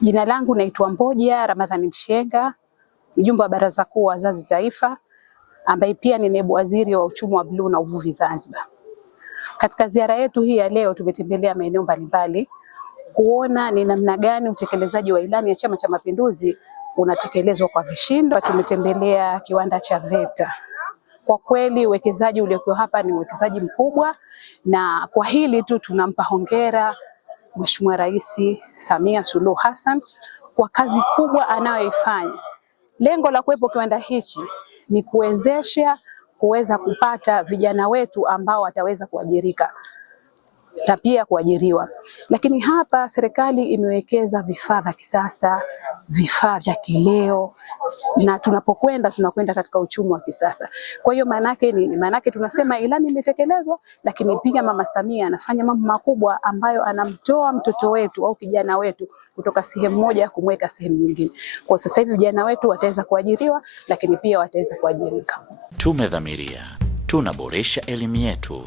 Jina langu naitwa Mboja Ramadhani Mshenga, mjumbe wa Baraza Kuu Wazazi Taifa, ambaye pia ni naibu waziri wa uchumi wa bluu na uvuvi Zanzibar. Katika ziara yetu hii ya leo tumetembelea maeneo mbalimbali kuona ni namna gani utekelezaji wa ilani ya Chama cha Mapinduzi unatekelezwa kwa vishindo. Tumetembelea kiwanda cha VETA. Kwa kweli uwekezaji uliokuwa hapa ni uwekezaji mkubwa, na kwa hili tu tunampa hongera Mheshimiwa Rais Samia Suluhu Hassan kwa kazi kubwa anayoifanya. Lengo la kuwepo kiwanda hichi ni kuweza kupata vijana wetu ambao wataweza kuajirika na pia kuajiriwa. Lakini hapa serikali imewekeza vifaa vya kisasa, vifaa vya kileo, na tunakwenda katika uchumi wa kisasa. Kwa hiyo maana yake nini? Maana yake tunasema ilani imetekelezwa, lakini pia Mama Samia anafanya mambo makubwa ambayo anamtoa mtoto wetu au kijana wetu kutoka sehemu moja kumweka sehemu nyingine. Kwa sasa hivi vijana wetu wataweza kuajiriwa, lakini pia wataweza kuajirika. Tumedhamiria, tunaboresha elimu yetu.